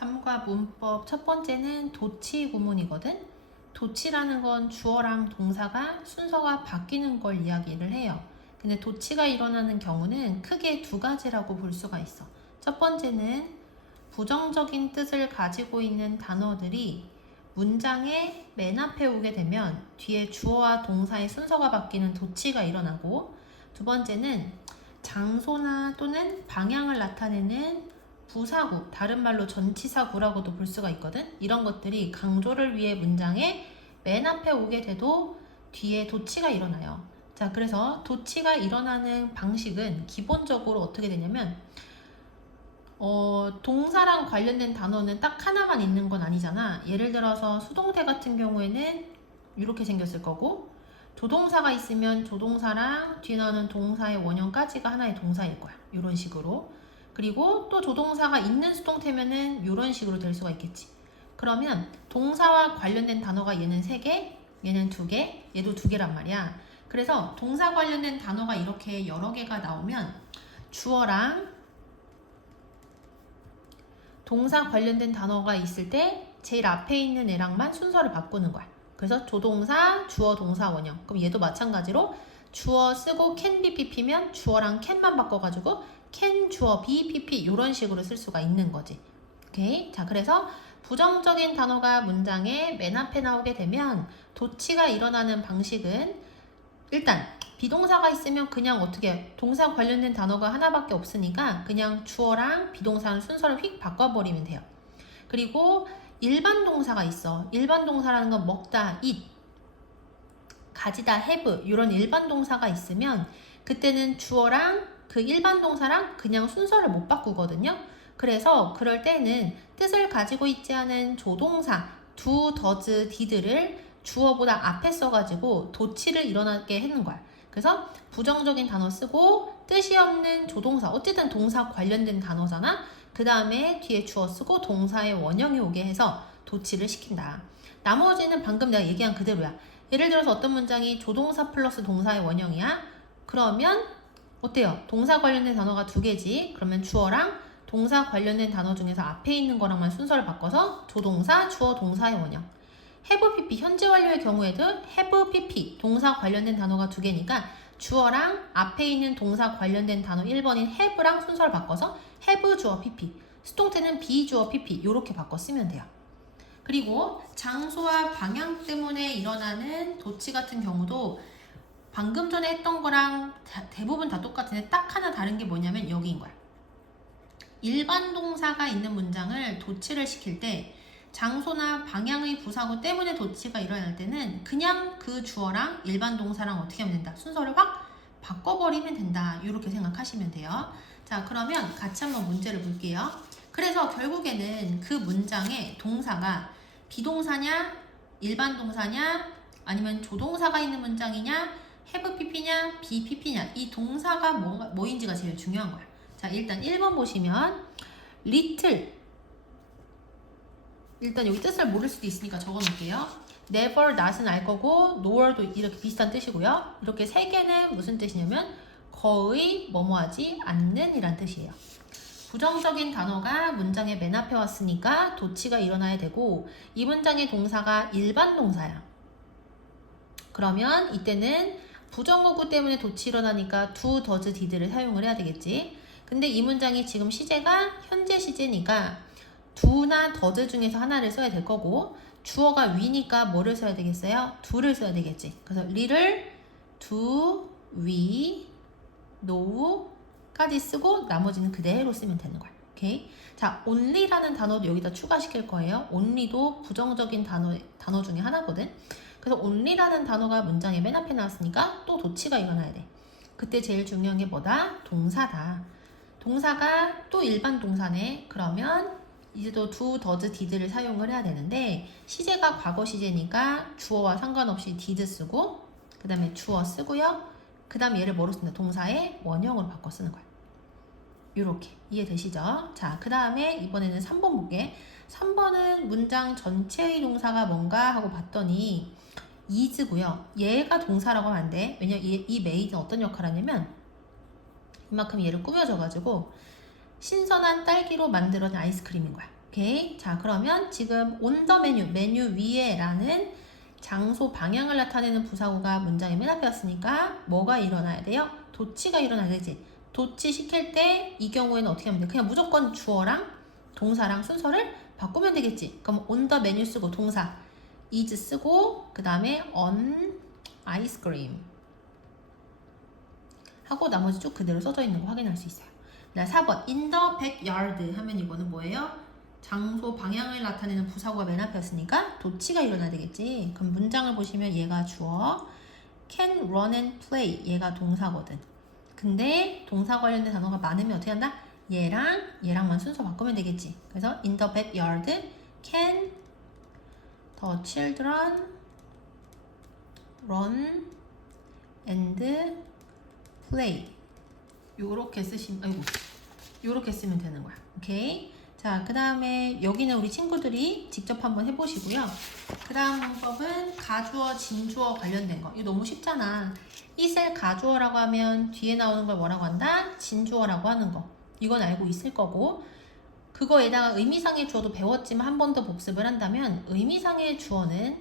3과 문법 첫 번째는 도치 구문이거든. 도치라는 건 주어랑 동사가 순서가 바뀌는 걸 이야기를 해요. 근데 도치가 일어나는 경우는 크게 두 가지라고 볼 수가 있어. 첫 번째는 부정적인 뜻을 가지고 있는 단어들이 문장의 맨 앞에 오게 되면 뒤에 주어와 동사의 순서가 바뀌는 도치가 일어나고, 두 번째는 장소나 또는 방향을 나타내는 부사구, 다른 말로 전치사구라고도 볼 수가 있거든. 이런 것들이 강조를 위해 문장의 맨 앞에 오게 돼도 뒤에 도치가 일어나요. 자, 그래서 도치가 일어나는 방식은 기본적으로 어떻게 되냐면 동사랑 관련된 단어는 딱 하나만 있는 건 아니잖아. 예를 들어서 수동태 같은 경우에는 이렇게 생겼을 거고, 조동사가 있으면 조동사랑 뒤에 나오는 동사의 원형까지가 하나의 동사일 거야. 이런 식으로. 그리고 또 조동사가 있는 수동태면은 이런 식으로 될 수가 있겠지. 그러면 동사와 관련된 단어가 얘는 3개, 얘는 2개, 얘도 2개란 말이야. 그래서 동사 관련된 단어가 이렇게 여러 개가 나오면 주어랑 동사 관련된 단어가 있을 때 제일 앞에 있는 애랑만 순서를 바꾸는 거야. 그래서 조동사, 주어, 동사, 원형. 그럼 얘도 마찬가지로 주어 쓰고 can be pp면 주어랑 can만 바꿔가지고 can, 주어, be, pp 이런 식으로 쓸 수가 있는 거지. 오케이? 자, 그래서 부정적인 단어가 문장의 맨 앞에 나오게 되면 도치가 일어나는 방식은 일단 비동사가 있으면 그냥 어떻게 동사 관련된 단어가 하나밖에 없으니까 그냥 주어랑 비동사는 순서를 휙 바꿔버리면 돼요. 그리고 일반 동사가 있어. 일반 동사라는 건 먹다, eat, 가지다, have 이런 일반 동사가 있으면 그때는 주어랑 그 일반 동사랑 그냥 순서를 못 바꾸거든요. 그래서 그럴 때는 뜻을 가지고 있지 않은 조동사 do, does, did를 주어보다 앞에 써가지고 도치를 일어나게 하는 거야. 그래서 부정적인 단어 쓰고 뜻이 없는 조동사, 어쨌든 동사 관련된 단어잖아. 그 다음에 뒤에 주어 쓰고 동사의 원형이 오게 해서 도치를 시킨다. 나머지는 방금 내가 얘기한 그대로야. 예를 들어서 어떤 문장이 조동사 플러스 동사의 원형이야? 그러면 어때요? 동사 관련된 단어가 2개지. 그러면 주어랑 동사 관련된 단어 중에서 앞에 있는 거랑만 순서를 바꿔서 조동사, 주어, 동사의 원형. have pp, 현재 완료의 경우에도 have pp, 동사 관련된 단어가 2개니까 주어랑 앞에 있는 동사 관련된 단어 1번인 have랑 순서를 바꿔서 have 주어 pp, 수동태는 be 주어 pp 이렇게 바꿔 쓰면 돼요. 그리고 장소와 방향 때문에 일어나는 도치 같은 경우도 방금 전에 했던 거랑 대부분 다 똑같은데 딱 하나 다른 게 뭐냐면 여기인 거야. 일반 동사가 있는 문장을 도치를 시킬 때 장소나 방향의 부사구 때문에 도치가 일어날 때는 그냥 그 주어랑 일반 동사랑 어떻게 하면 된다. 순서를 확 바꿔버리면 된다. 이렇게 생각하시면 돼요. 자, 그러면 같이 한번 문제를 볼게요. 그래서 결국에는 그 문장의 동사가 비동사냐, 일반 동사냐, 아니면 조동사가 있는 문장이냐, have pp냐, be pp냐, 이 동사가 뭐인지가 제일 중요한 거야. 자, 일단 1번 보시면 little, 일단 여기 뜻을 모를 수도 있으니까 적어놓을게요. never, not은 알 거고 nor도 이렇게 비슷한 뜻이고요. 이렇게 3개는 무슨 뜻이냐면 거의 뭐뭐하지 않는 이란 뜻이에요. 부정적인 단어가 문장의 맨 앞에 왔으니까 도치가 일어나야 되고, 이 문장의 동사가 일반 동사야. 그러면 이때는 부정어구 때문에 도치 일어나니까 do, does, did를 사용을 해야 되겠지. 근데 이 문장이 지금 시제가 현재 시제니까 do나 does 중에서 하나를 써야 될 거고, 주어가 we니까 뭐를 써야 되겠어요? do를 써야 되겠지. 그래서 li를 do, we, know 까지 쓰고 나머지는 그대로 쓰면 되는 거야. 오케이? 자, only라는 단어도 여기다 추가시킬 거예요. only도 부정적인 단어 중에 하나거든. 그래서 only라는 단어가 문장의 맨 앞에 나왔으니까 또 도치가 일어나야 돼. 그때 제일 중요한 게 뭐다? 동사다. 동사가 또 일반 동사네. 그러면 이제 또 do, does, did를 사용을 해야 되는데, 시제가 과거 시제니까 주어와 상관없이 did 쓰고, 그 다음에 주어 쓰고요. 그 다음 얘를 뭐로 쓴다? 동사의 원형으로 바꿔 쓰는 거야. 요렇게 이해되시죠? 자, 그 다음에 이번에는 3번 볼게. 3번은 문장 전체의 동사가 뭔가 하고 봤더니 is고요. 얘가 동사라고 하면 안 돼. 왜냐면 이 made는 어떤 역할을 하냐면 이만큼 얘를 꾸며줘가지고 신선한 딸기로 만들어낸 아이스크림인 거야. 오케이. 자, 그러면 지금 on the menu, 메뉴 위에라는 장소 방향을 나타내는 부사구가 문장의 맨 앞에 왔으니까 뭐가 일어나야 돼요? 도치가 일어나야 되지. 도치 시킬 때 이 경우에는 어떻게 하면 돼? 그냥 무조건 주어랑 동사랑 순서를 바꾸면 되겠지. 그럼 on the menu 쓰고 동사 is 쓰고 그 다음에 on ice cream 하고 나머지 쭉 그대로 써져 있는 거 확인할 수 있어요. 4번 in the backyard 하면 이거는 뭐예요? 장소 방향을 나타내는 부사구가 맨 앞이었으니까 도치가 일어나야 되겠지. 그럼 문장을 보시면 얘가 주어, can run and play 얘가 동사거든. 근데 동사 관련된 단어가 많으면 어떻게 한다? 얘랑만 순서 바꾸면 되겠지. 그래서 in the backyard can the children run and play 요렇게 쓰면 되는 거야. 오케이. 자, 그 다음에 여기는 우리 친구들이 직접 한번 해보시고요. 그 다음 문법은 가주어, 진주어 관련된 거. 이거 너무 쉽잖아. it을 가주어라고 하면 뒤에 나오는 걸 뭐라고 한다? 진주어라고 하는 거. 이건 알고 있을 거고 그거에다가 의미상의 주어도 배웠지만 한 번 더 복습을 한다면 의미상의 주어는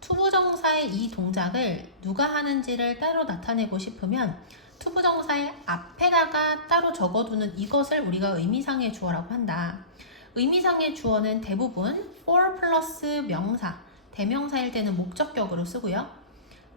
투부정사의 이 동작을 누가 하는지를 따로 나타내고 싶으면 투부정사의 앞에다가 따로 적어두는 이것을 우리가 의미상의 주어라고 한다. 의미상의 주어는 대부분 for 플러스 명사, 대명사일 때는 목적격으로 쓰고요.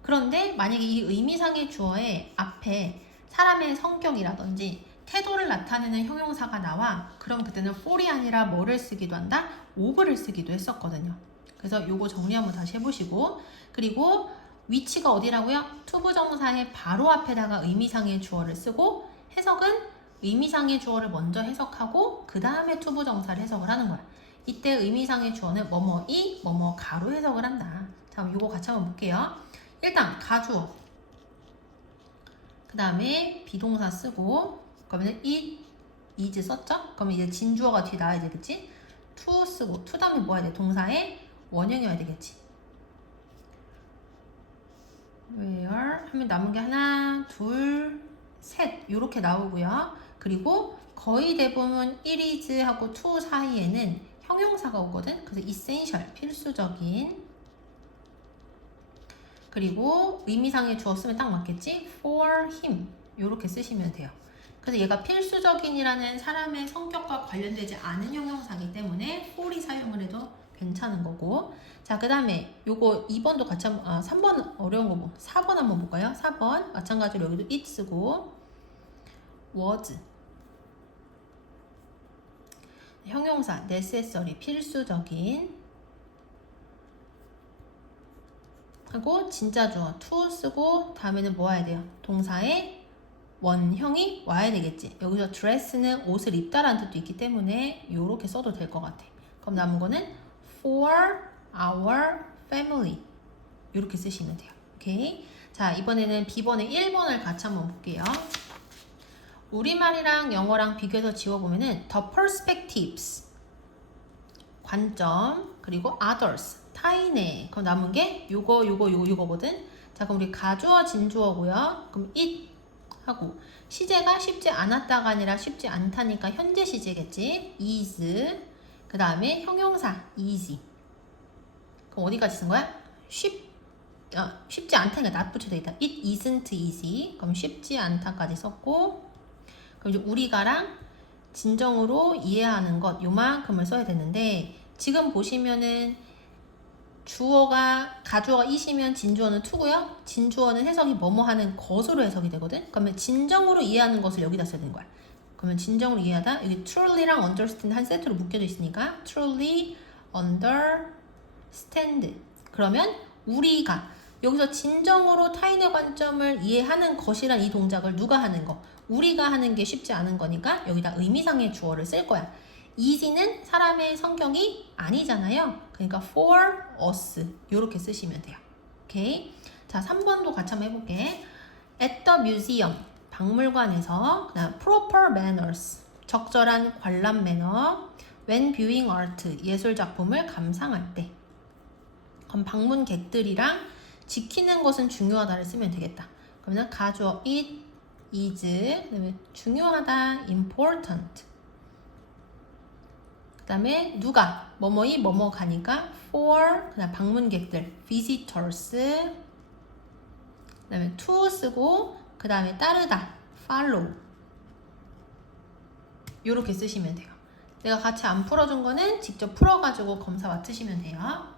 그런데 만약에 이 의미상의 주어의 앞에 사람의 성격이라든지 태도를 나타내는 형용사가 나와 그럼 그때는 for이 아니라 뭐를 쓰기도 한다? of를 쓰기도 했었거든요. 그래서 요거 정리 한번 다시 해보시고 그리고 위치가 어디라고요? 투부정사의 바로 앞에다가 의미상의 주어를 쓰고 해석은 의미상의 주어를 먼저 해석하고 그 다음에 투부정사를 해석을 하는 거야. 이때 의미상의 주어는 뭐뭐이, 뭐뭐가로 해석을 한다. 자, 그럼 요거 같이 한번 볼게요. 일단 가주어 그 다음에 비동사 쓰고 그러면 it, is 썼죠? 그러면 이제 진주어가 뒤에 나와야 되겠지? to 쓰고 to 다음에 뭐 해야 돼? 동사의 원형이 와야 되겠지. where 하면 남은 게 하나, 둘, 셋 이렇게 나오고요. 그리고 거의 대부분 it is 하고 to 사이에는 형용사가 오거든. 그래서 essential 필수적인 그리고 의미상의 주어 쓰면 딱 맞겠지? for him 이렇게 쓰시면 돼요. 그래서 얘가 필수적인이라는 사람의 성격과 관련되지 않은 형용사이기 때문에 for이 사용을 해도 괜찮은 거고 자, 그 다음에 요거 2번도 같이 한번 3번 어려운 거 뭐 4번 한번 볼까요? 4번 마찬가지로 여기도 it 쓰고 was 형용사 necessary 필수적인 하고 진짜 주어 to 쓰고 다음에는 뭐 해야 돼요? 동사의 원형이 와야 되겠지. 여기서 dress는 옷을 입다라는 뜻도 있기 때문에 이렇게 써도 될 것 같아. 그럼 남은 거는 for our family 이렇게 쓰시면 돼요. 오케이. 자, 이번에는 B번의 1번을 같이 한번 볼게요. 우리말이랑 영어랑 비교해서 지워보면은 the perspectives 관점 그리고 others 타인의 그럼 남은 게 요거거든. 자, 그럼 우리 가주어 진주어고요. 그럼 it 하고 시제가 쉽지 않았다가 아니라 쉽지 않다니까 현재 시제겠지. is 그 다음에 형용사 easy. 그럼 어디까지 쓴 거야? 쉽지 않다니까 not 붙여져 있다. It isn't easy. 그럼 쉽지 않다까지 썼고 그럼 이제 우리가랑 진정으로 이해하는 것 요만큼을 써야 되는데 지금 보시면은 가주어가 it이면 진주어는 to고요. 진주어는 해석이 뭐뭐 하는 것으로 해석이 되거든. 그러면 진정으로 이해하는 것을 여기다 써야 되는 거야. 그러면 진정으로 이해하다 여기 truly랑 understand 한 세트로 묶여져 있으니까 truly understand 그러면 우리가 여기서 진정으로 타인의 관점을 이해하는 것이란 이 동작을 누가 하는 거? 우리가 하는 게 쉽지 않은 거니까 여기다 의미상의 주어를 쓸 거야. easy는 사람의 성격이 아니잖아요. 그러니까 for us 이렇게 쓰시면 돼요. 오케이. 자, 3번도 같이 한번 해볼게. at the museum 박물관에서 그다음 proper manners 적절한 관람 매너 when viewing art 예술 작품을 감상할 때 그럼 방문객들이랑 지키는 것은 중요하다를 쓰면 되겠다. 그러면 가주어 it is 그다음에 중요하다 important 그다음에 누가 뭐뭐이 뭐뭐 가니까 for 그다음 방문객들 visitors 그다음에 to 쓰고 그다음에 따르다 follow 요렇게 쓰시면 돼요. 내가 같이 안 풀어준 거는 직접 풀어가지고 검사 맡으시면 돼요.